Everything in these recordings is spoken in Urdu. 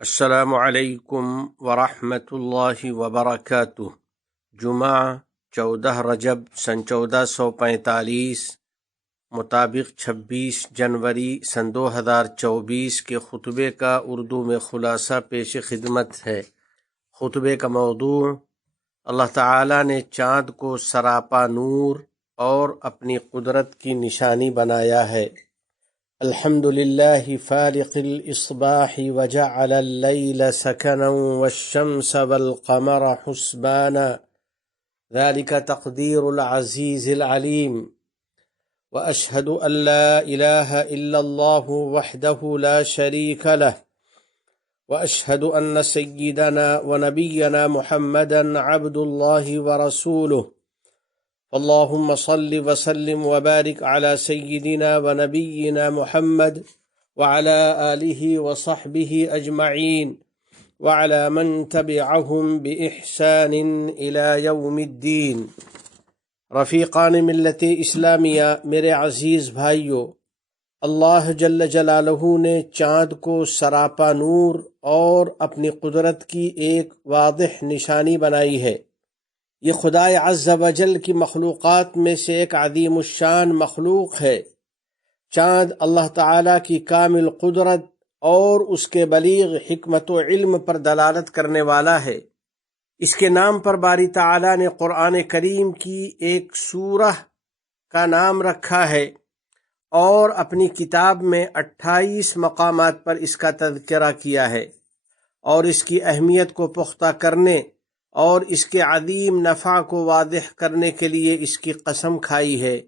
السلام علیکم ورحمۃ اللہ وبرکاتہ۔ جمعہ 14 رجب سن 1445 مطابق 26 جنوری سن 2024 کے خطبے کا اردو میں خلاصہ پیش خدمت ہے۔ خطبے کا موضوع: اللہ تعالیٰ نے چاند کو سراپا نور اور اپنی قدرت کی نشانی بنایا ہے۔ الحمد للہ فالق الاصباح وجعل اللیل سکنا والشمس والقمر حسبانا ذلك تقدیر العزیز العلیم واشہد ان لا الہ الا اللہ وحدہ لا شریک لہ واشہد ان سیدنا ونبینا محمدا عبد اللہ ورسولہ اللهم صل وسلم وبارك على سيدنا ونبينا محمد وعلى آله وصحبه أجمعين وعلى من تبعهم بإحسان إلى يوم الدين۔ رفیقان ملت اسلامیہ، میرے عزیز بھائیو، اللہ جل جلالہ نے چاند کو سراپا نور اور اپنی قدرت کی ایک واضح نشانی بنائی ہے۔ یہ خدائے عز و جل کی مخلوقات میں سے ایک عظیم الشان مخلوق ہے۔ چاند اللہ تعالیٰ کی کامل قدرت اور اس کے بلیغ حکمت و علم پر دلالت کرنے والا ہے۔ اس کے نام پر باری تعالیٰ نے قرآن کریم کی ایک سورہ کا نام رکھا ہے اور اپنی کتاب میں 28 مقامات پر اس کا تذکرہ کیا ہے، اور اس کی اہمیت کو پختہ کرنے اور اس کے عظیم نفع کو واضح کرنے کے لیے اس کی قسم کھائی ہے۔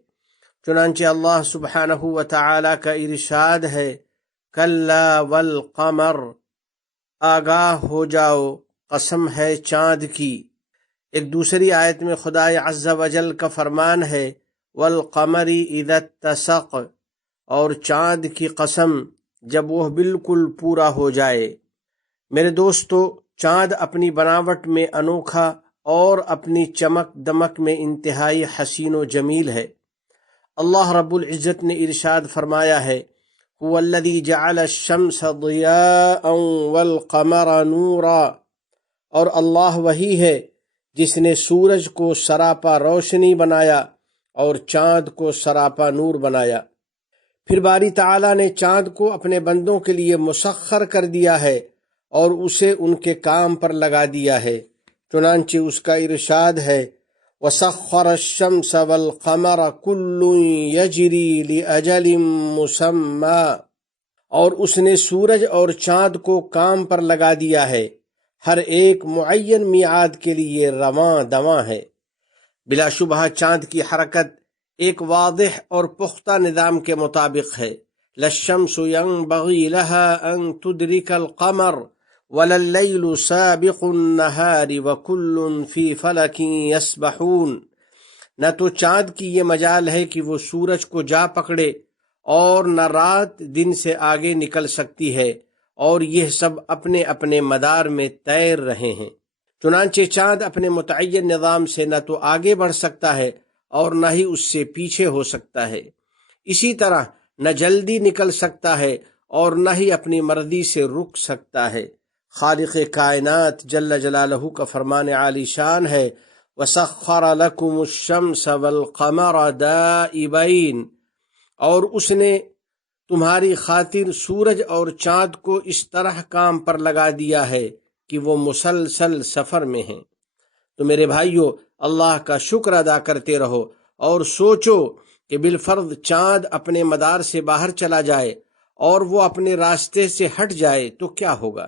چنانچہ اللہ سبحانہ و تعالی کا ارشاد ہے: کلا والقمر، آگاہ ہو جاؤ، قسم ہے چاند کی۔ ایک دوسری آیت میں خدائے عز و جل کا فرمان ہے: والقمر اذا اتسق، اور چاند کی قسم جب وہ بالکل پورا ہو جائے۔ میرے دوستو، چاند اپنی بناوٹ میں انوکھا اور اپنی چمک دمک میں انتہائی حسین و جمیل ہے۔ اللہ رب العزت نے ارشاد فرمایا ہے: هو الذی جعل الشمس ضیاء والقمر نورا، اور اللہ وہی ہے جس نے سورج کو سراپا روشنی بنایا اور چاند کو سراپا نور بنایا۔ پھر باری تعالیٰ نے چاند کو اپنے بندوں کے لیے مسخر کر دیا ہے اور اسے ان کے کام پر لگا دیا ہے۔ چنانچہ اس کا ارشاد ہے: وَسَخَّرَ الشَّمْسَ وَالْقَمَرَ كُلٌّ يَجْرِي لِأَجَلٍ مُّسَمًّى، اور اس نے سورج اور چاند کو کام پر لگا دیا ہے، ہر ایک معین میعاد کے لیے رواں دواں ہے۔ بلا شبہ چاند کی حرکت ایک واضح اور پختہ نظام کے مطابق ہے۔ لَلشَّمْسُ يَنبَغِي لَهَا أَن تُدْرِكَ الْقَمَرَ وَلَا اللَّيْلُ سَابِقُ النَّهَارِ وَكُلٌّ فِي فَلَكٍ يَسْبَحُونَ۔ نہ تو چاند کی یہ مجال ہے کہ وہ سورج کو جا پکڑے، اور نہ رات دن سے آگے نکل سکتی ہے، اور یہ سب اپنے اپنے مدار میں تیر رہے ہیں۔ چنانچہ چاند اپنے متعین نظام سے نہ تو آگے بڑھ سکتا ہے اور نہ ہی اس سے پیچھے ہو سکتا ہے۔ اسی طرح نہ جلدی نکل سکتا ہے اور نہ ہی اپنی مرضی سے رک سکتا ہے۔ خالق کائنات جل جلالہ کا فرمان عالی شان ہے: وَسَخَّرَ لَكُمُ الشَّمْسَ وَالْقَمَرَ دَائِبَيْنِ، اور اس نے تمہاری خاطر سورج اور چاند کو اس طرح کام پر لگا دیا ہے کہ وہ مسلسل سفر میں ہیں۔ تو میرے بھائیو، اللہ کا شکر ادا کرتے رہو اور سوچو کہ بالفرض چاند اپنے مدار سے باہر چلا جائے اور وہ اپنے راستے سے ہٹ جائے تو کیا ہوگا؟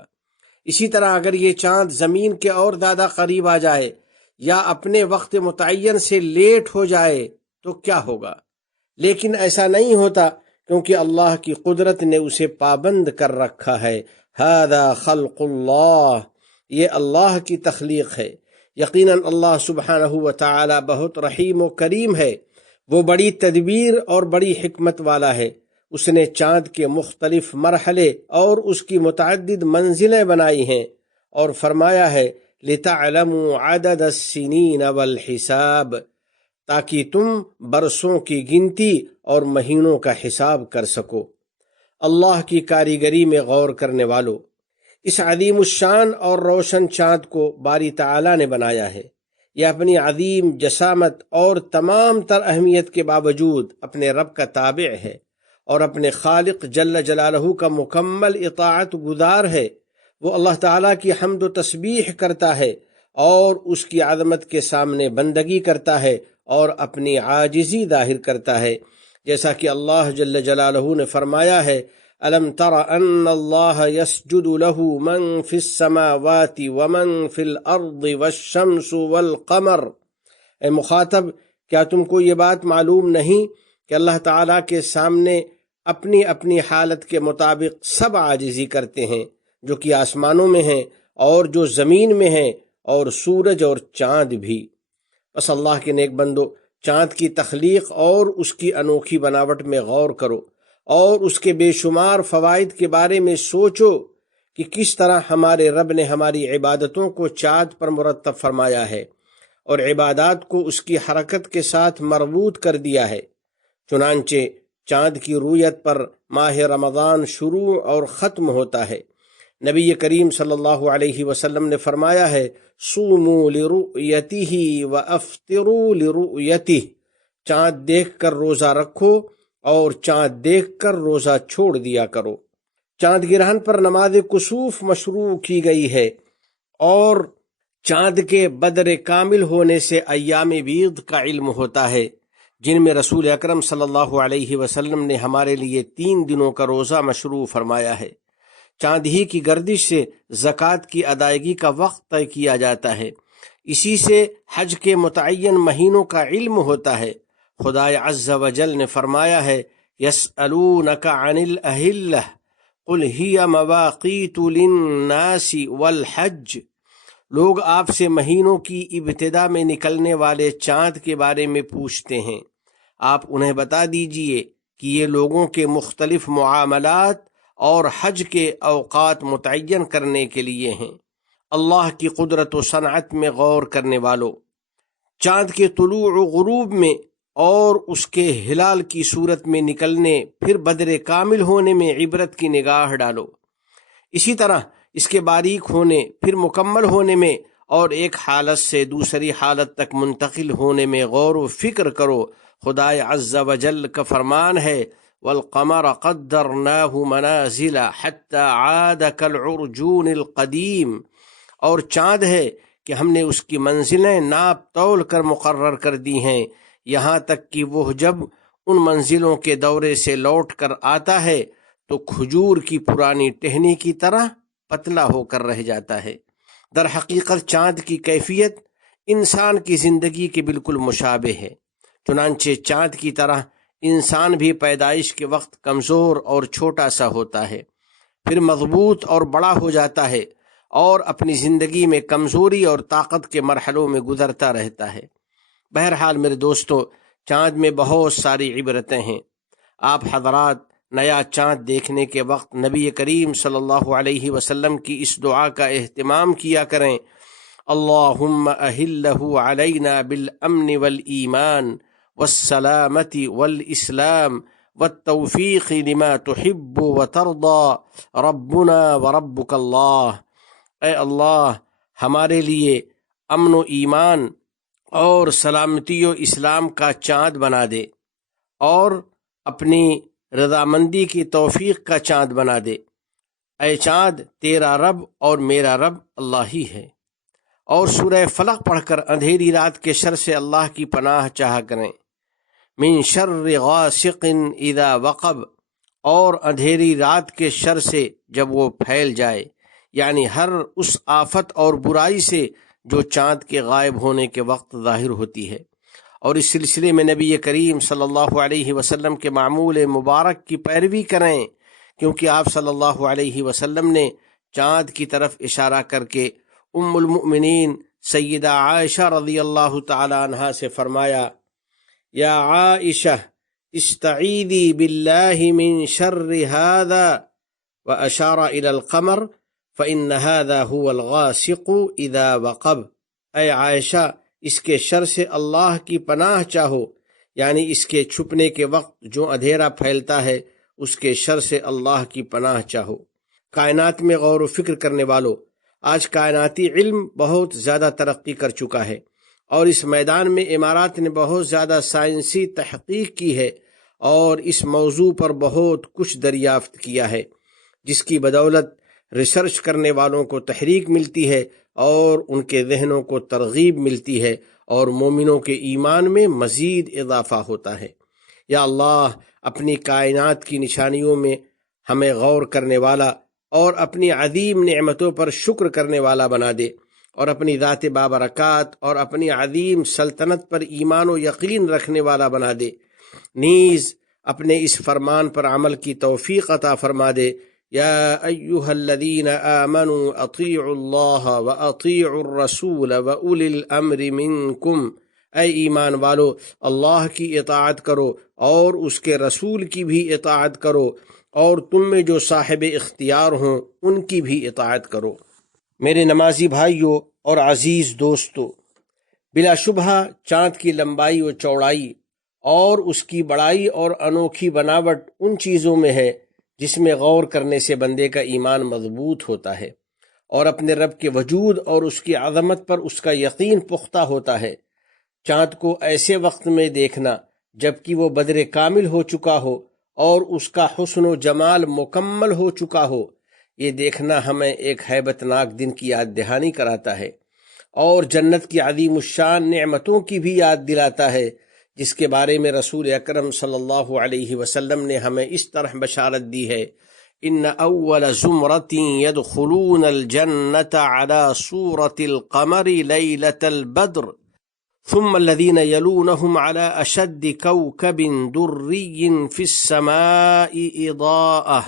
اسی طرح اگر یہ چاند زمین کے اور زیادہ قریب آ جائے یا اپنے وقت متعین سے لیٹ ہو جائے تو کیا ہوگا؟ لیکن ایسا نہیں ہوتا، کیونکہ اللہ کی قدرت نے اسے پابند کر رکھا ہے۔ ھذا خلق اللہ، یہ اللہ کی تخلیق ہے۔ یقیناً اللہ سبحانہ و تعالی بہت رحیم و کریم ہے، وہ بڑی تدبیر اور بڑی حکمت والا ہے۔ اس نے چاند کے مختلف مرحلے اور اس کی متعدد منزلیں بنائی ہیں، اور فرمایا ہے: لِتَعْلَمُوا عَدَدَ السِّنِينَ وَالْحِسَابَ، تاکہ تم برسوں کی گنتی اور مہینوں کا حساب کر سکو۔ اللہ کی کاریگری میں غور کرنے والو، اس عظیم الشان اور روشن چاند کو باری تعالیٰ نے بنایا ہے۔ یہ اپنی عظیم جسامت اور تمام تر اہمیت کے باوجود اپنے رب کا تابع ہے اور اپنے خالق جل جلالہ کا مکمل اطاعت گزار ہے۔ وہ اللہ تعالیٰ کی حمد و تسبیح کرتا ہے اور اس کی عظمت کے سامنے بندگی کرتا ہے اور اپنی عاجزی ظاہر کرتا ہے، جیسا کہ اللہ جل جلالہ نے فرمایا ہے: أَلَمْ تَرَ أَنَّ اللَّهَ يَسْجُدُ لَهُ مَنْ فِي السَّمَاوَاتِ وَمَنْ فِي الْأَرْضِ وَالشَّمْسُ وَالْقَمَرُ۔ اے مخاطب، کیا تم کو یہ بات معلوم نہیں کہ اللہ تعالیٰ کے سامنے اپنی اپنی حالت کے مطابق سب عاجزی کرتے ہیں، جو کہ آسمانوں میں ہیں اور جو زمین میں ہیں، اور سورج اور چاند بھی۔ بس اللہ کے نیک بندو، چاند کی تخلیق اور اس کی انوکھی بناوٹ میں غور کرو اور اس کے بے شمار فوائد کے بارے میں سوچو کہ کس طرح ہمارے رب نے ہماری عبادتوں کو چاند پر مرتب فرمایا ہے اور عبادات کو اس کی حرکت کے ساتھ مربوط کر دیا ہے۔ چنانچہ چاند کی رویت پر ماہ رمضان شروع اور ختم ہوتا ہے۔ نبی کریم صلی اللہ علیہ وسلم نے فرمایا ہے: صوموا لرؤیتہ وافطروا لرؤیتہ، چاند دیکھ کر روزہ رکھو اور چاند دیکھ کر روزہ چھوڑ دیا کرو۔ چاند گرہن پر نماز کسوف مشروع کی گئی ہے اور چاند کے بدر کامل ہونے سے ایام بیض کا علم ہوتا ہے، جن میں رسول اکرم صلی اللہ علیہ وسلم نے ہمارے لیے 3 دنوں کا روزہ مشروع فرمایا ہے۔ چاند ہی کی گردش سے زکوٰۃ کی ادائیگی کا وقت طے کیا جاتا ہے، اسی سے حج کے متعین مہینوں کا علم ہوتا ہے۔ خدائے عز و جل نے فرمایا ہے: یسألونک عن الأہلہ قل ہی مواقیت للناس والحج۔ لوگ آپ سے مہینوں کی ابتدا میں نکلنے والے چاند کے بارے میں پوچھتے ہیں، آپ انہیں بتا دیجئے کہ یہ لوگوں کے مختلف معاملات اور حج کے اوقات متعین کرنے کے لیے ہیں۔ اللہ کی قدرت و صنعت میں غور کرنے والوں، چاند کے طلوع و غروب میں اور اس کے ہلال کی صورت میں نکلنے پھر بدر کامل ہونے میں عبرت کی نگاہ ڈالو۔ اسی طرح اس کے باریک ہونے پھر مکمل ہونے میں اور ایک حالت سے دوسری حالت تک منتقل ہونے میں غور و فکر کرو۔ خدائے عز و جل کا فرمان ہے: والقمر قدرناہ منازل حتی عاد کالعرجون القدیم۔ اور چاند ہے کہ ہم نے اس کی منزلیں ناپ تول کر مقرر کر دی ہیں، یہاں تک کہ وہ جب ان منزلوں کے دورے سے لوٹ کر آتا ہے تو کھجور کی پرانی ٹہنی کی طرح پتلا ہو کر رہ جاتا ہے۔ در حقیقت چاند کی کیفیت انسان کی زندگی کے بالکل مشابہ ہے، چنانچہ چاند کی طرح انسان بھی پیدائش کے وقت کمزور اور چھوٹا سا ہوتا ہے، پھر مضبوط اور بڑا ہو جاتا ہے اور اپنی زندگی میں کمزوری اور طاقت کے مرحلوں میں گزرتا رہتا ہے۔ بہرحال میرے دوستو، چاند میں بہت ساری عبرتیں ہیں۔ آپ حضرات نیا چاند دیکھنے کے وقت نبی کریم صلی اللہ علیہ وسلم کی اس دعا کا اہتمام کیا کریں: اللہم اہلہ علینا بالامن والایمان والسلامت والاسلام والتوفیق لما تحب وترضى ربنا وربک اللہ۔ اے اللہ، ہمارے لیے امن و ایمان اور سلامتی و اسلام کا چاند بنا دے اور اپنی رضامندی کی توفیق کا چاند بنا دے۔ اے چاند، تیرا رب اور میرا رب اللہ ہی ہے۔ اور سورہ فلق پڑھ کر اندھیری رات کے شر سے اللہ کی پناہ چاہا کریں۔ من شر غاسق اذا وقب، اور اندھیری رات کے شر سے جب وہ پھیل جائے، یعنی ہر اس آفت اور برائی سے جو چاند کے غائب ہونے کے وقت ظاہر ہوتی ہے۔ اور اس سلسلے میں نبی کریم صلی اللہ علیہ وسلم کے معمول مبارک کی پیروی کریں، کیونکہ آپ صلی اللہ علیہ وسلم نے چاند کی طرف اشارہ کر کے ام المؤمنین سیدہ عائشہ رضی اللہ تعالی عنہا سے فرمایا: یا عائشہ استعیذی باللہ من شر هذا، واشار الی القمر فإن هذا هو الغاسق اذا وقب۔ اے عائشہ، اس کے شر سے اللہ کی پناہ چاہو، یعنی اس کے چھپنے کے وقت جو اندھیرا پھیلتا ہے اس کے شر سے اللہ کی پناہ چاہو۔ کائنات میں غور و فکر کرنے والوں، آج کائناتی علم بہت زیادہ ترقی کر چکا ہے، اور اس میدان میں امارات نے بہت زیادہ سائنسی تحقیق کی ہے اور اس موضوع پر بہت کچھ دریافت کیا ہے، جس کی بدولت ریسرچ کرنے والوں کو تحریک ملتی ہے اور ان کے ذہنوں کو ترغیب ملتی ہے اور مومنوں کے ایمان میں مزید اضافہ ہوتا ہے۔ یا اللہ، اپنی کائنات کی نشانیوں میں ہمیں غور کرنے والا اور اپنی عظیم نعمتوں پر شکر کرنے والا بنا دے، اور اپنی ذات بابرکات اور اپنی عظیم سلطنت پر ایمان و یقین رکھنے والا بنا دے، نیز اپنے اس فرمان پر عمل کی توفیق عطا فرما دے۔ یا ایہا الذین آمنوا اطیعوا اللہ واطیعوا الرسول واولی الامر منکم، اے ایمان والو، اللہ کی اطاعت کرو اور اس کے رسول کی بھی اطاعت کرو، اور تم میں جو صاحب اختیار ہوں ان کی بھی اطاعت کرو۔ میرے نمازی بھائیوں اور عزیز دوستو، بلا شبہ چاند کی لمبائی و چوڑائی اور اس کی بڑائی اور انوکھی بناوٹ ان چیزوں میں ہے جس میں غور کرنے سے بندے کا ایمان مضبوط ہوتا ہے اور اپنے رب کے وجود اور اس کی عظمت پر اس کا یقین پختہ ہوتا ہے۔ چاند کو ایسے وقت میں دیکھنا جبکہ وہ بدر کامل ہو چکا ہو اور اس کا حسن و جمال مکمل ہو چکا ہو، یہ دیکھنا ہمیں ایک ہیبت ناک دن کی یاد دہانی کراتا ہے اور جنت کی عظیم الشان نعمتوں کی بھی یاد دلاتا ہے، جس کے بارے میں رسول اکرم صلی اللہ علیہ وسلم نے ہمیں اس طرح بشارت دی ہے: ان اول زمرۃ يدخلون الجنۃ علی صورۃ القمر لیلۃ البدر ثم الذين يلونهم على اشد كوكب دري في السماء اضاءة۔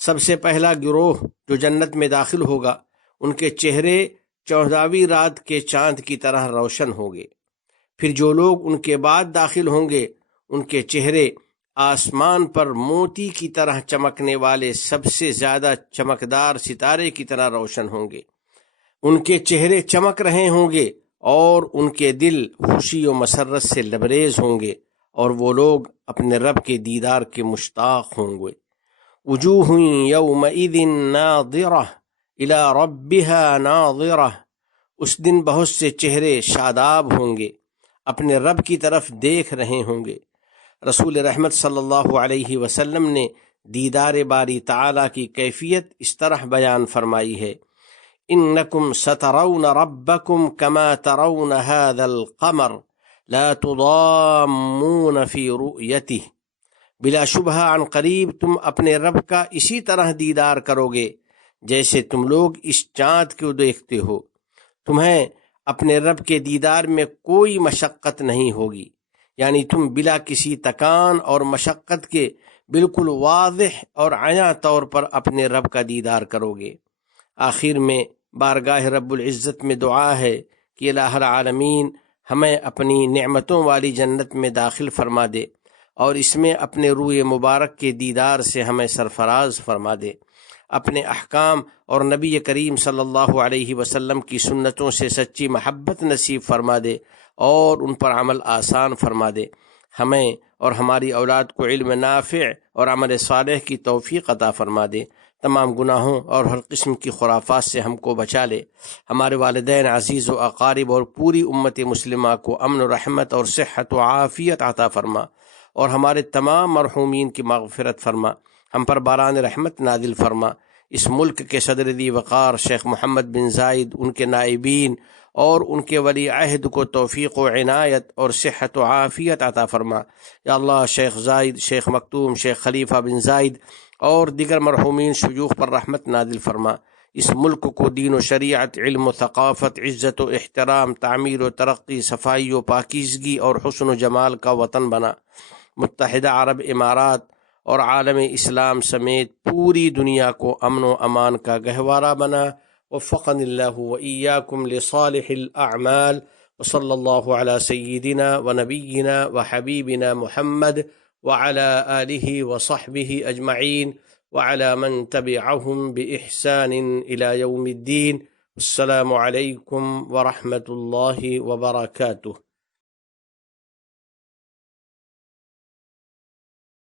سب سے پہلا گروہ جو جنت میں داخل ہوگا، ان کے چہرے 14ویں رات کے چاند کی طرح روشن ہوں گے۔ پھر جو لوگ ان کے بعد داخل ہوں گے، ان کے چہرے آسمان پر موتی کی طرح چمکنے والے سب سے زیادہ چمکدار ستارے کی طرح روشن ہوں گے۔ ان کے چہرے چمک رہے ہوں گے اور ان کے دل خوشی و مسرت سے لبریز ہوں گے، اور وہ لوگ اپنے رب کے دیدار کے مشتاق ہوں گے۔ وجوہ یومئذ ناظرہ الی ربها ناظرہ، اس دن بہت سے چہرے شاداب ہوں گے، اپنے رب کی طرف دیکھ رہے ہوں گے۔ رسول رحمت صلی اللہ علیہ وسلم نے دیدار باری تعالیٰ کی کیفیت اس طرح بیان فرمائی ہے: انکم سترون ربکم کما ترون هذا القمر لا تضامون فی رؤیتہ، بلا شبہ عن قریب تم اپنے رب کا اسی طرح دیدار کرو گے جیسے تم لوگ اس چاند کو دیکھتے ہو۔ تمہیں اپنے رب کے دیدار میں کوئی مشقت نہیں ہوگی، یعنی تم بلا کسی تکان اور مشقت کے بالکل واضح اور عیاں طور پر اپنے رب کا دیدار کرو گے۔ آخر میں بارگاہ رب العزت میں دعا ہے کہ الہ العالمین ہمیں اپنی نعمتوں والی جنت میں داخل فرما دے اور اس میں اپنے روئے مبارک کے دیدار سے ہمیں سرفراز فرما دے، اپنے احکام اور نبی کریم صلی اللہ علیہ وسلم کی سنتوں سے سچی محبت نصیب فرما دے اور ان پر عمل آسان فرما دے، ہمیں اور ہماری اولاد کو علم نافع اور عمل صالح کی توفیق عطا فرما دے، تمام گناہوں اور ہر قسم کی خرافات سے ہم کو بچا لے، ہمارے والدین عزیز و اقارب اور پوری امت مسلمہ کو امن و رحمت اور صحت و عافیت عطا فرما، اور ہمارے تمام مرحومین کی مغفرت فرما، ہم پر باران رحمت نازل فرما۔ اس ملک کے صدر ذی وقار شیخ محمد بن زائد، ان کے نائبین اور ان کے ولی عہد کو توفیق و عنایت اور صحت و عافیت عطا فرما۔ یا اللہ، شیخ زائد، شیخ مکتوم، شیخ خلیفہ بن زائد اور دیگر مرحومین شیوخ پر رحمت نازل فرما۔ اس ملک کو دین و شریعت، علم و ثقافت، عزت و احترام، تعمیر و ترقی، صفائی و پاکیزگی اور حسن و جمال کا وطن بنا۔ متحدہ عرب امارات اور عالم اسلام سمیت پوری دنیا کو امن و امان کا گہوارہ بنا۔ وفقنی اللہ و ایاکم لصالح الاعمال، وصلی اللہ علی سیدنا و نبینا و حبیبنا محمد وعلى آلہ وصحبہ اجمعین وعلى من تبعهم بإحسان إلى يوم الدين۔ السلام علیکم ورحمۃ اللہ وبرکاتہ۔